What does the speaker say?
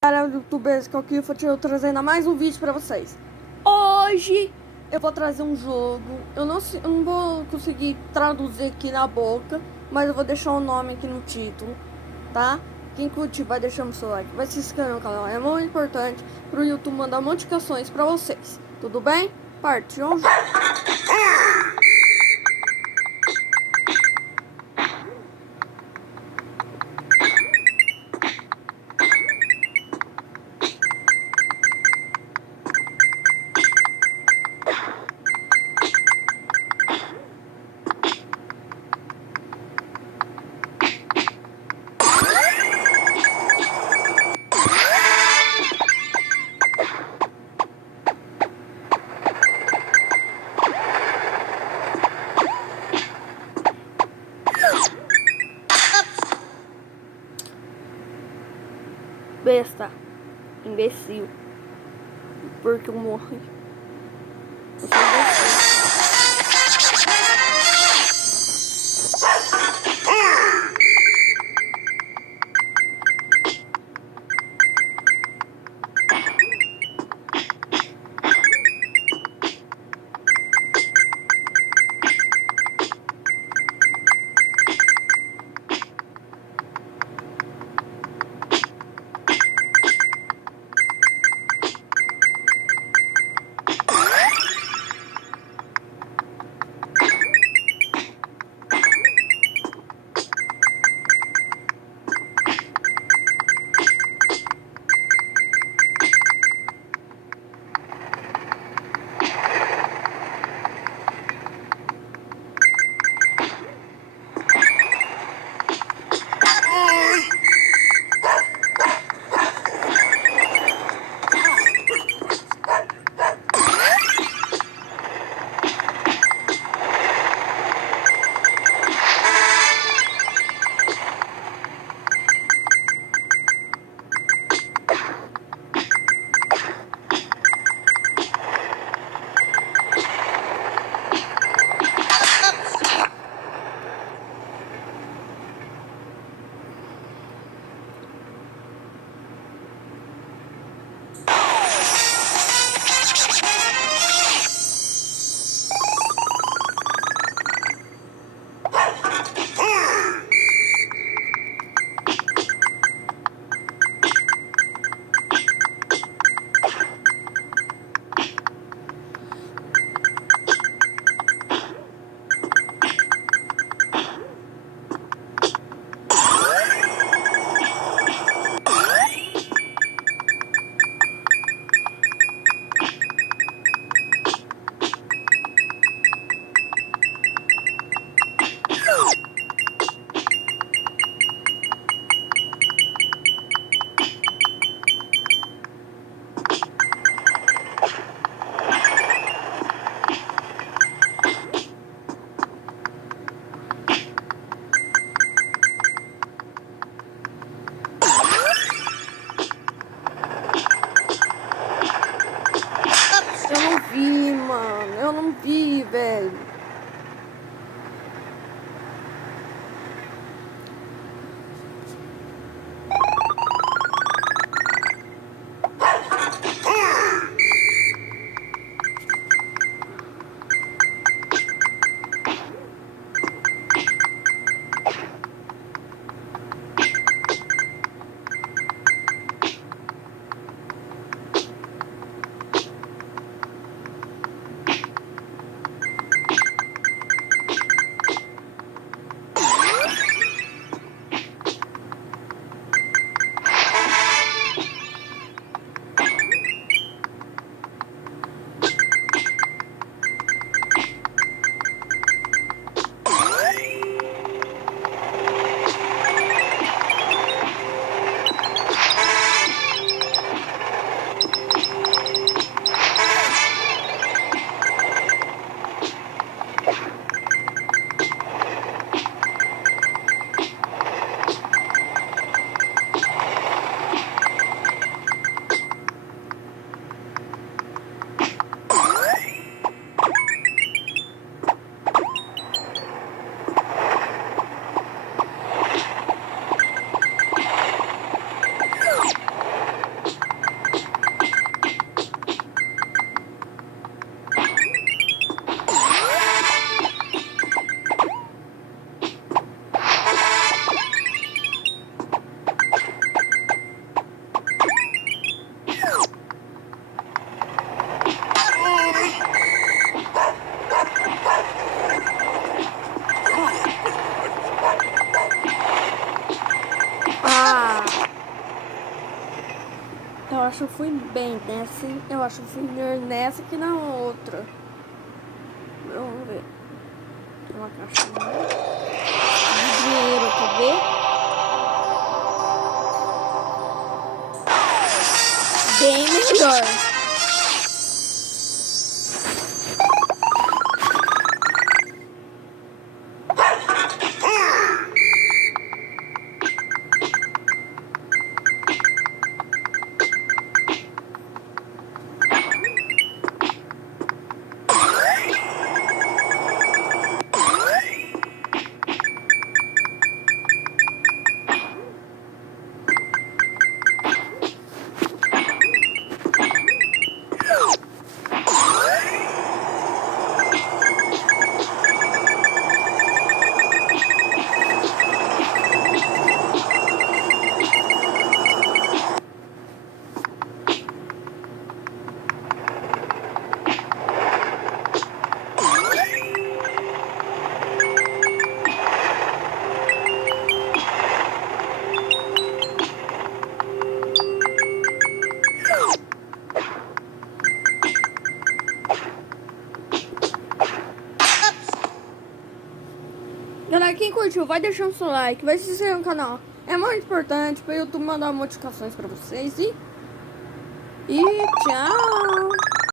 Galera, youtubers, que aqui eu trazendo mais um vídeo pra vocês. Hoje eu vou trazer um jogo. Eu não vou conseguir traduzir aqui na boca, mas eu vou deixar o nome aqui no título, tá? Quem curtir vai deixando seu like, vai se inscrever no canal. É muito importante pro YouTube mandar notificações pra vocês. Tudo bem? Partiu o jogo. Besta, imbecil, porque eu morri. Eu sou imbecil. Eu não vi, velho. Eu acho que eu fui bem nessa. Eu acho que eu fui melhor nessa que na outra. Vamos ver. Tem uma caixinha de dinheiro, quer ver? Bem melhor. Galera, quem curtiu, vai deixando seu like, vai se inscrever no canal. É muito importante para o YouTube mandar notificações para vocês. E tchau!